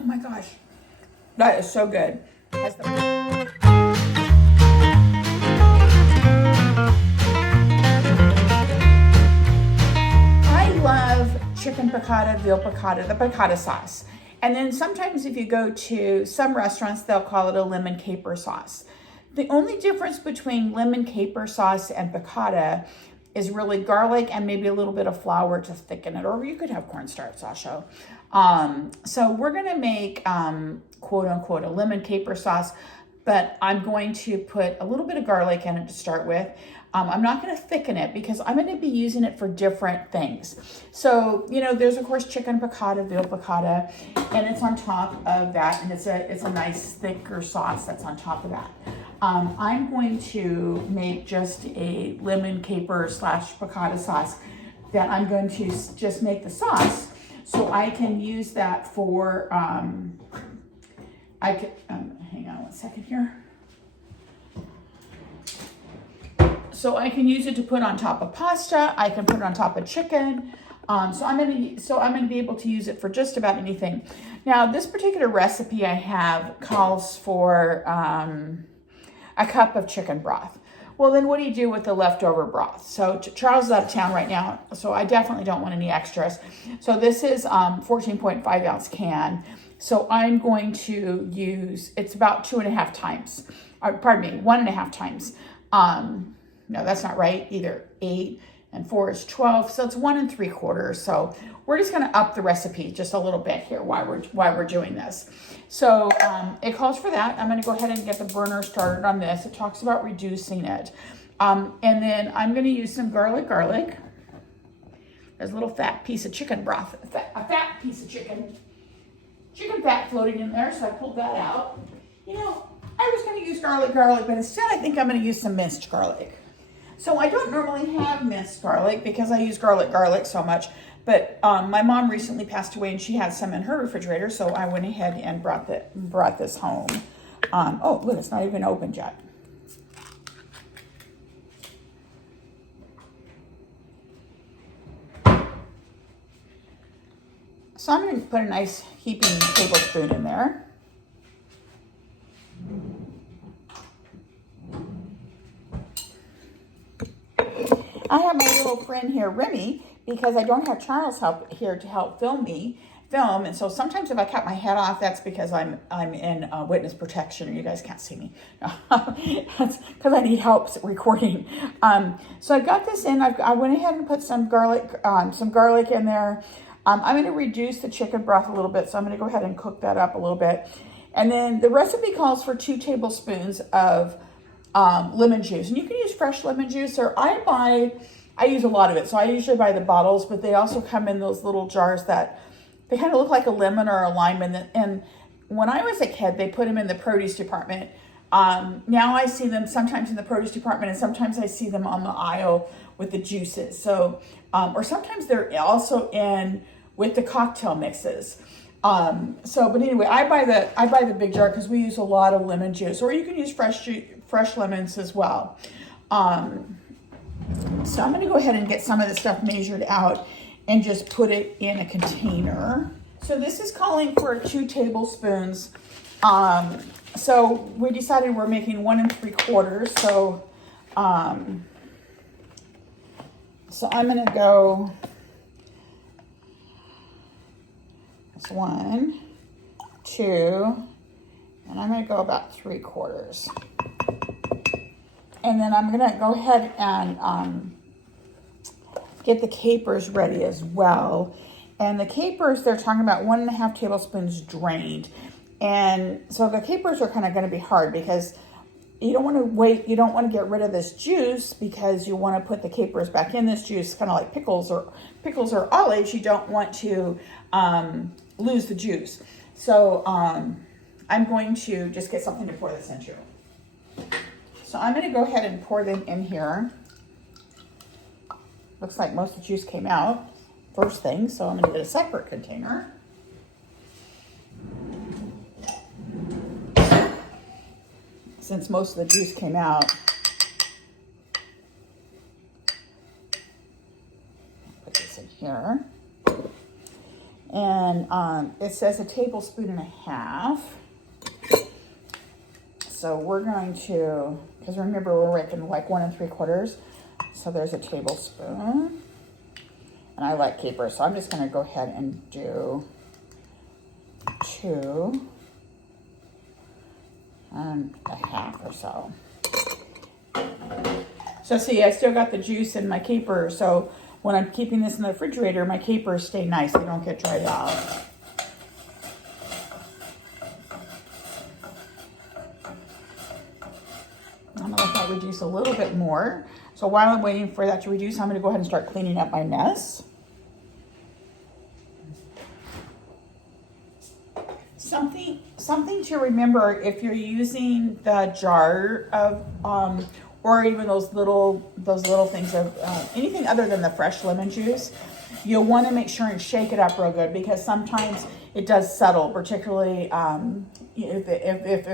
Oh my gosh, that is so good. I love chicken piccata, veal piccata, the piccata sauce. And then sometimes if you go to some restaurants, they'll call it a lemon caper sauce. The only difference between lemon caper sauce and piccata is really garlic and maybe a little bit of flour to thicken it, or you could have cornstarch also. So we're gonna make quote unquote a lemon caper sauce, but I'm going to put a little bit of garlic in it to start with. I'm not going to thicken it because I'm going to be using it for different things. So, you know, there's of course chicken piccata, veal piccata, and it's on top of that, and it's a nice thicker sauce that's on top of that. I'm going to make just a lemon caper / piccata sauce that I'm going to just make the sauce so I can use that for, hang on one second here. So I can use it to put on top of pasta. I can put it on top of chicken. So I'm gonna be able to use it for just about anything. Now, this particular recipe I have calls for a cup of chicken broth. Well, then what do you do with the leftover broth? So Charles is out of town right now, so I definitely don't want any extras. So this is 14.5 ounce can. So I'm going to use, it's about 2.5 times, pardon me, 1.5 times. No, that's not right either. 8 and 4 is 12. So it's 1 3/4. So we're just going to up the recipe just a little bit here while we're doing this. So it calls for that. I'm going to go ahead and get the burner started on this. It talks about reducing it. And then I'm going to use some garlic. There's a little fat piece of chicken broth, a fat piece of chicken fat floating in there. So I pulled that out. You know, I was going to use garlic, but instead I think I'm going to use some minced garlic. So I don't normally have minced garlic because I use garlic so much, but my mom recently passed away and she had some in her refrigerator, so I went ahead and brought this home. Oh, look, it's not even opened yet. So I'm going to put a nice heaping tablespoon in there. I have my little friend here, Remy, because I don't have Charles here to help film. And so sometimes if I cut my head off, that's because I'm in witness protection, or you guys can't see me. That's because I need help recording. So I got this in. I went ahead and put some garlic in there. I'm going to reduce the chicken broth a little bit, so I'm going to go ahead and cook that up a little bit. And then the recipe calls for 2 tablespoons of lemon juice, and you can use fresh lemon juice, or I use a lot of it, so I usually buy the bottles, but they also come in those little jars that they kind of look like a lemon or a lime. And when I was a kid, they put them in the produce department. Now I see them sometimes in the produce department, and sometimes I see them on the aisle with the juices. So, or sometimes they're also in with the cocktail mixes. But anyway, I buy the big jar because we use a lot of lemon juice, or you can use fresh lemons as well. So I'm going to go ahead and get some of the stuff measured out and just put it in a container. So this is calling for 2 tablespoons. So we decided we're making 1 3/4. So I'm going to go. That's 1, 2, and I'm going to go about 3/4. And then I'm going to go ahead and get the capers ready as well. And the capers, they're talking about 1.5 tablespoons drained. And so the capers are kind of going to be hard because you don't want to wait. You don't want to get rid of this juice because you want to put the capers back in this juice, kind of like pickles or olives. You don't want to lose the juice. So I'm going to just get something to pour this into. So I'm going to go ahead and pour them in here. Looks like most of the juice came out first thing, so I'm going to get a separate container. Since most of the juice came out, put this in here. And it says a tablespoon and a half. So we're going to, because remember we're making like 1 3/4. So there's a tablespoon. And I like capers, so I'm just going to go ahead and do 2 and a half or so. So see, I still got the juice in my caper, so when I'm keeping this in the refrigerator, my capers stay nice. They don't get dried out. I'm gonna let that reduce a little bit more. So while I'm waiting for that to reduce, I'm gonna go ahead and start cleaning up my mess. Something to remember if you're using the jar of, or even those little things of anything other than the fresh lemon juice, you'll want to make sure and shake it up real good, because sometimes it does settle, particularly if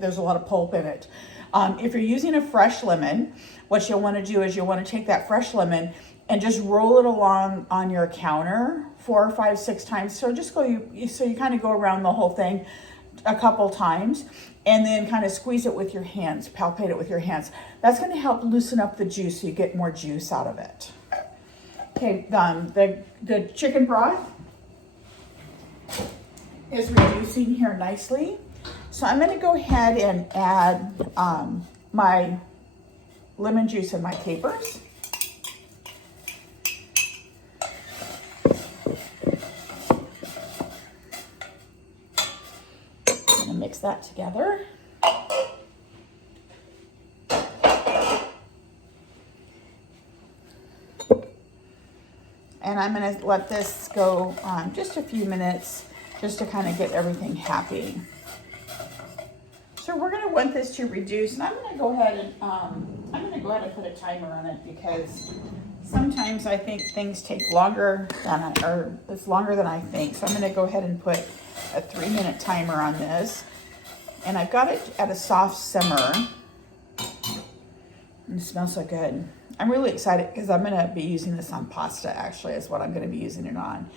there's a lot of pulp in it. If you're using a fresh lemon, what you'll want to do is you'll want to take that fresh lemon and just roll it along on your counter 4, 5, 6 times. So just so you kind of go around the whole thing a couple times, and then kind of squeeze it with your hands, palpate it with your hands. That's going to help loosen up the juice so you get more juice out of it. Okay, the chicken broth is reducing here nicely. So I'm going to go ahead and add my lemon juice and my capers. Mix that together. And I'm going to let this go just a few minutes just to kind of get everything happy. So we're going to want this to reduce, and I'm going to go ahead and put a timer on it, because sometimes I think things take longer than it's longer than I think. So I'm going to go ahead and put a 3-minute timer on this. And I've got it at a soft simmer. And it smells so good. I'm really excited because I'm going to be using this on pasta, actually, is what I'm going to be using it on.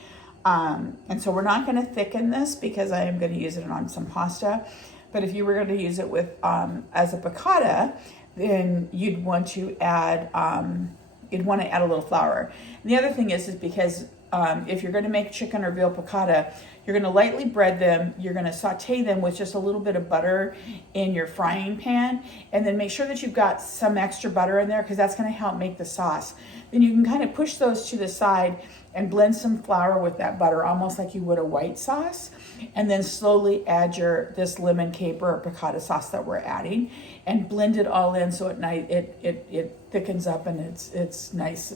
And so we're not going to thicken this because I am going to use it on some pasta. But if you were going to use it with as a piccata, then you'd want to add a little flour. And the other thing is because if you're going to make chicken or veal piccata, you're going to lightly bread them. You're going to saute them with just a little bit of butter in your frying pan, and then make sure that you've got some extra butter in there, because that's going to help make the sauce. Then you can kind of push those to the side and blend some flour with that butter, almost like you would a white sauce, and then slowly add this lemon caper or piccata sauce that we're adding, and blend it all in so it thickens up, and it's nice.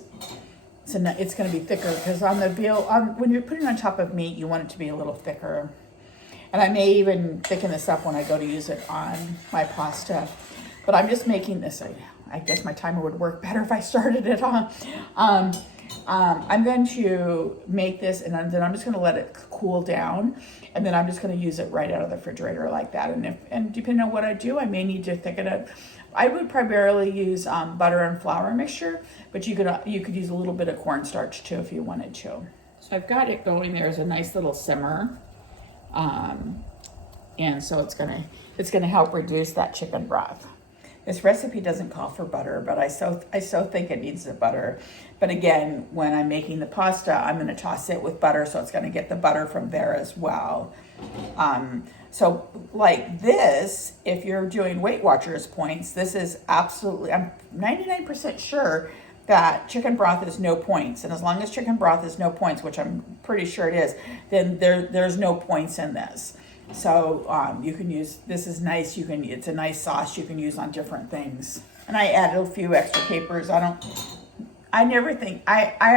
It's going to be thicker, because on the veal, when you're putting it on top of meat, you want it to be a little thicker. And I may even thicken this up when I go to use it on my pasta. But I'm just making this. I guess my timer would work better if I started it on. I'm going to make this, and then I'm just going to let it cool down, and then I'm just going to use it right out of the refrigerator like that. And depending on what I do, I may need to thicken it. I would primarily use butter and flour mixture, but you could use a little bit of cornstarch too if you wanted to. So I've got it going. There's a nice little simmer, and so it's gonna help reduce that chicken broth. This recipe doesn't call for butter, but I so think it needs the butter. But again, when I'm making the pasta, I'm going to toss it with butter, so it's going to get the butter from there as well. So like this, if you're doing Weight Watchers points, this is absolutely, I'm 99% sure that chicken broth is no points. And as long as chicken broth is no points, which I'm pretty sure it is, then there's no points in this. So you can use, this is nice, it's a nice sauce you can use on different things. And I added a few extra capers. I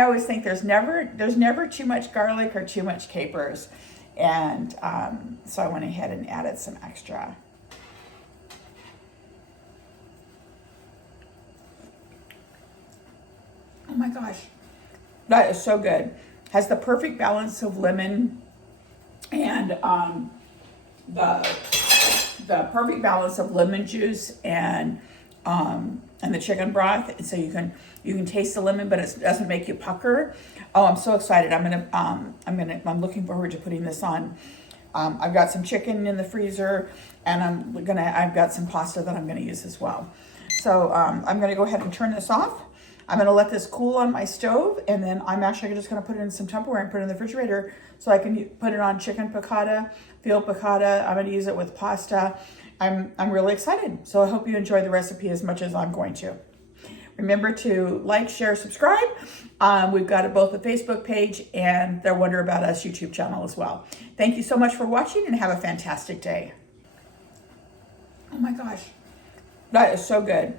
always think there's never too much garlic or too much capers. And so I went ahead and added some extra. Oh my gosh, that is so good. Has the perfect balance of lemon and the perfect balance of lemon juice and and the chicken broth, and so you can taste the lemon, but it doesn't make you pucker. Oh, I'm so excited! I'm looking forward to putting this on. I've got some chicken in the freezer, and I've got some pasta that I'm gonna use as well. So I'm gonna go ahead and turn this off. I'm gonna let this cool on my stove, and then I'm actually just gonna put it in some Tupperware and put it in the refrigerator so I can put it on chicken piccata, veal piccata. I'm gonna use it with pasta. I'm really excited. So I hope you enjoy the recipe as much as I'm going to. Remember to like, share, subscribe. We've got both a Facebook page and the Wonder About Us YouTube channel as well. Thank you so much for watching, and have a fantastic day. Oh my gosh, that is so good.